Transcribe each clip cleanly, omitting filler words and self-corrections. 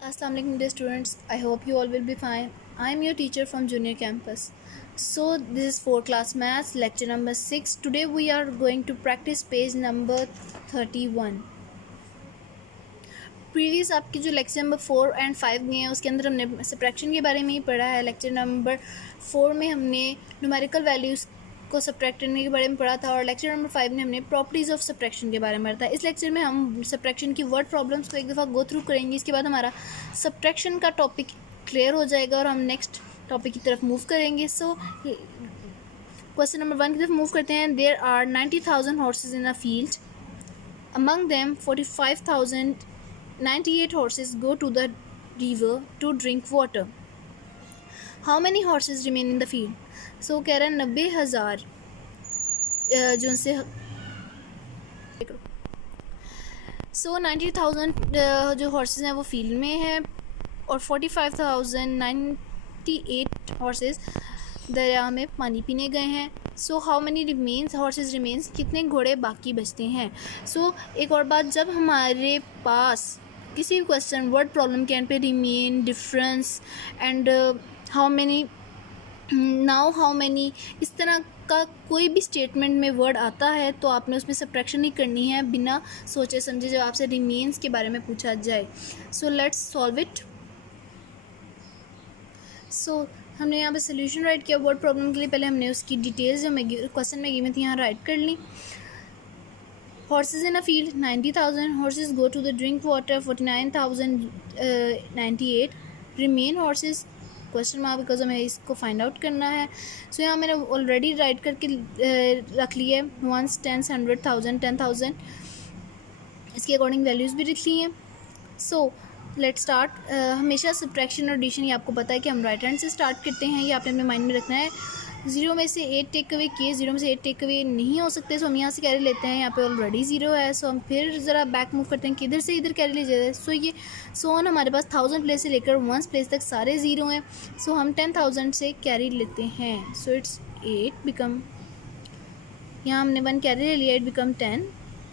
Assalamu alaikum dear students. I hope you all will be fine. I am your teacher from Junior Campus. So this is 4 class maths lecture number 6. Today we are going to practice page number 31. Previous आपकी जो lecture number 4 and 5 गए हैं उसके अंदर हमने subtraction के बारे में ही पढ़ा है। लेक्चर नंबर 4 में हमने न्यूमेरिकल वैल्यूज़ को सब्ट्रैक्ट करने के बारे में पढ़ा था और लेक्चर नंबर 5 में हमने प्रॉपर्टीज़ ऑफ सब्ट्रैक्शन के बारे में पढ़ा था। इस लेक्चर में हम सब्ट्रैक्शन की वर्ड प्रॉब्लम्स को एक दफ़ा गो थ्रू करेंगे। इसके बाद हमारा सब्ट्रैक्शन का टॉपिक क्लियर हो जाएगा और हम नेक्स्ट टॉपिक की तरफ मूव करेंगे। सो क्वेश्चन नंबर 1 की तरफ मूव करते हैं। There are 90,000 horses in a field, among them 45,098 horses go to the river to drink water. How many horses remain in the field? So कह रहा है 90,000 जो से सो 90,000 जो हॉर्सेस हैं वो फील्ड में हैं और 45,098 हॉर्सेस दरिया में पानी पीने गए हैं। So how many remains horses remains, कितने घोड़े बाकी बचते हैं। सो एक और बात, जब हमारे पास किसी भी क्वेश्चन वर्ड प्रॉब्लम के एंड पे remain, difference and how many, now how many, इस तरह का कोई भी स्टेटमेंट में वर्ड आता है तो आपने उसमें सब्ट्रैक्शन ही करनी है बिना सोचे समझे जब आपसे रिमेन्स के बारे में पूछा जाए। So let's solve it. So हमने यहाँ पे सोल्यूशन राइट किया वर्ड प्रॉब्लम के लिए। पहले हमने उसकी डिटेल्स जो क्वेश्चन में गिवन थी यहाँ राइट कर ली। Horses in a field 90,000, horses go to the drink water 49,098, remain horses question mark because हमें इसको फाइंड आउट करना है। सो यहाँ मैंने ऑलरेडी राइट करके रख ली है 1, 10, 100,000, 10,000, इसके अकॉर्डिंग वैल्यूज़ भी लिख ली हैं। So let start. हमेशा सब्ट्रैक्शन और एडिशन ये आपको पता है कि हम राइट हैंड से स्टार्ट करते हैं, ये आपने अपने माइंड में रखना है। 0 में से 8 टेक अवे किए, 0 में से 8 टेक अवे नहीं हो सकते, सो हम यहाँ से कैरी लेते हैं। यहाँ पे ऑलरेडी 0 है, सो हम फिर ज़रा बैक मूव करते हैं कि इधर से इधर कैरी ले जाए। सो ये ऑन हमारे पास 1000 प्लेस से लेकर 1 प्लेस तक सारे 0 हैं। सो हम 10,000 से कैरी लेते हैं। सो इट्स 8 बिकम, यहाँ हमने 1 कैरी ले लिया, 8 बिकम 10।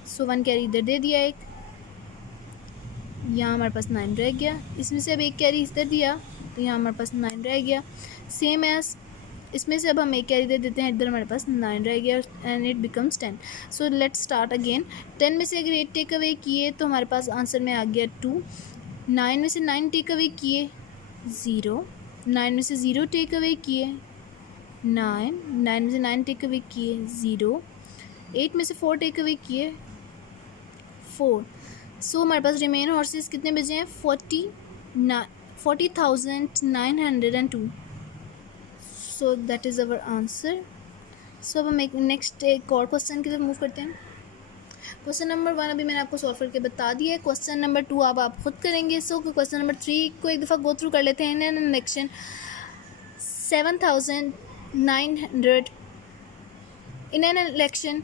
सो 1 कैरी इधर दे दिया, एक यहाँ हमारे पास 9 रह गया, इसमें से अब एक कैरी इधर दिया तो यहाँ हमारे पास 9 रह गया। सेम एज इसमें से अब हम एक कैरी दे देते हैं, इधर हमारे पास 9 रह गया and it becomes 10। So let's start again. 10 में से अगर 8 टेक अवे किए तो हमारे पास आंसर में आ गया 2। 9 में से 9 टेक अवे किए 0, 9 में से 0 टेक अवे किए 9, 9 में से 9 टेक अवे किए 0, 8 में से 4 टेक अवे किए 4। सो हमारे पास रिमेन हॉर्सेस कितने बचे हैं 40,902। So that is our answer. So अब हम एक नेक्स्ट एक और क्वेश्चन की तरफ मूव करते हैं। क्वेश्चन नंबर 1 अभी मैंने आपको सॉल्व करके बता दिया है। क्वेश्चन नंबर 2 अब आप खुद करेंगे। सो क्वेश्चन नंबर 3 को एक दफ़ा गो थ्रू कर लेते हैं। In an election 7,900 in an election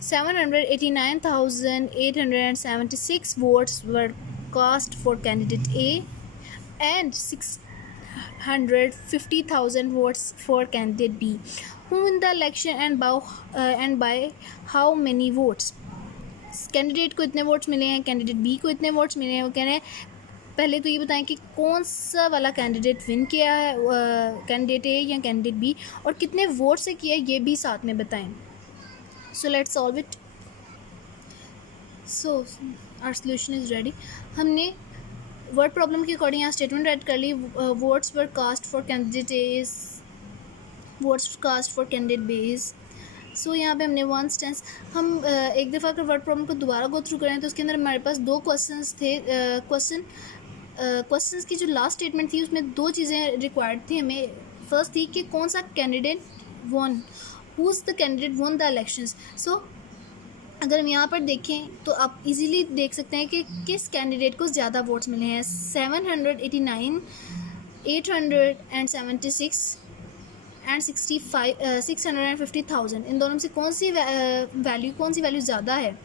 789,876 votes were cast for candidate A and 650,000 votes for candidate B. Who won the election and by how many votes? Candidate को इतने votes मिले हैं, कैंडिडेट बी को इतने votes मिले हैं। वो कह रहे हैं पहले तो ये बताएं कि कौन सा वाला कैंडिडेट विन किया है, कैंडिडेट ए या कैंडिडेट बी, और कितने वोट से किया है ये भी साथ में बताएं। So let's solve it. So our solution is ready. हमने वर्ड प्रॉब्लम के अकॉर्डिंग यहाँ स्टेटमेंट राइट कर ली। Votes were cast for candidate A, votes cast for candidate B is. So यहाँ पे हमने 1 टेंस, हम एक दफ़ा अगर वर्ड प्रॉब्लम को दोबारा गो थ्रू करें तो उसके अंदर हमारे पास 2 क्वेश्चंस थे। क्वेश्चंस की जो लास्ट स्टेटमेंट थी उसमें 2 चीज़ें रिक्वायर्ड थी हमें। फर्स्ट थी कि कौन सा candidate won, who is the candidate won the elections. So अगर हम यहाँ पर देखें तो आप इजीली देख सकते हैं कि किस कैंडिडेट को ज़्यादा वोट्स मिले हैं। 789, 876 एंड 650,000, इन दोनों में से कौन सी वैल्यू ज़्यादा है।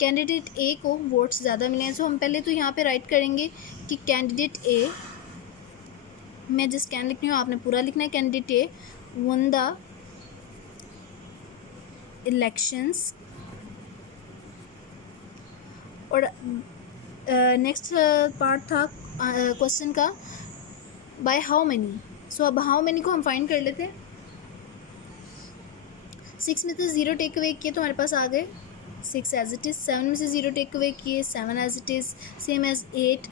कैंडिडेट ए को वोट्स ज़्यादा मिले हैं। सो हम पहले तो यहाँ पे राइट करेंगे कि कैंडिडेट ए, मैं जस्ट कैन लिख रही हूँ, आपने पूरा लिखना है। Candidate A one the elections और नेक्स्ट पार्ट था क्वेश्चन का बाय हाउ मैनी। सो अब हाउ मैनी को हम फाइंड कर लेते हैं। 6 में से 0 टेक अवे किए तो हमारे पास आ गए 6 एज इट इज़। 7 में से 0 टेक अवे किए 7 as it is, same as 8,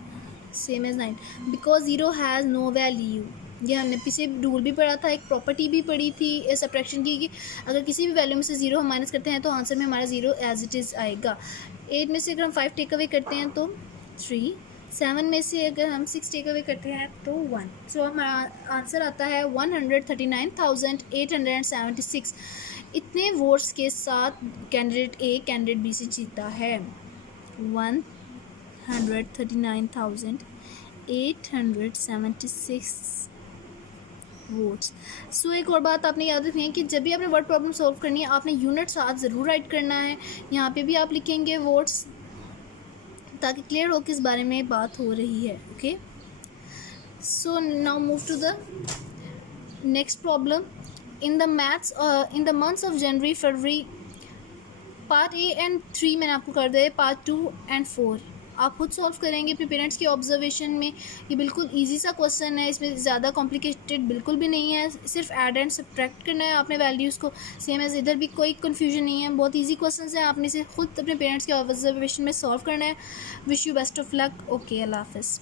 same as 9, because 0 has no value. ये हमने पीछे रूल भी पढ़ा था, एक प्रॉपर्टी भी पढ़ी थी सब्ट्रैक्शन की कि अगर किसी भी वैल्यू में से 0 हम माइनस करते हैं तो आंसर में हमारा 0 एज इट इज़ आएगा। 8 में से अगर हम 5 टेक अवे करते हैं तो 3, 7 में से अगर हम 6 टेक अवे करते हैं तो 1। सो हमारा आंसर आता है 139,876। इतने वोट्स के साथ कैंडिडेट ए कैंडिडेट बी से जीता है 139,876 वोट्स। सो एक और बात आपने याद रखनी है कि जब भी आपने वर्ड प्रॉब्लम सॉल्व करनी है आपने यूनिट साथ ज़रूर राइट करना है। यहाँ पे भी आप लिखेंगे वोट्स ताकि क्लियर हो किस बारे में बात हो रही है। Okay, so now move to the next problem. In the maths in the months of January February, part A and 3 मैंने आपको कर दिया, पार्ट 2 एंड 4 आप खुद सॉल्व करेंगे अपने पेरेंट्स की ऑब्जर्वेशन में। ये बिल्कुल इजी सा क्वेश्चन है, इसमें ज़्यादा कॉम्प्लिकेटेड बिल्कुल भी नहीं है, सिर्फ ऐड एंड सब्ट्रैक्ट करना है आपने वैल्यूज़ को, सेम एज इधर भी कोई कन्फ्यूजन नहीं है। बहुत इजी क्वेश्चन है, आपने इसे खुद अपने पेरेंट्स की ऑब्जर्वेशन में सॉल्व करना है। Wish you best of luck. Okay, अल्लाह हाफ़िज़।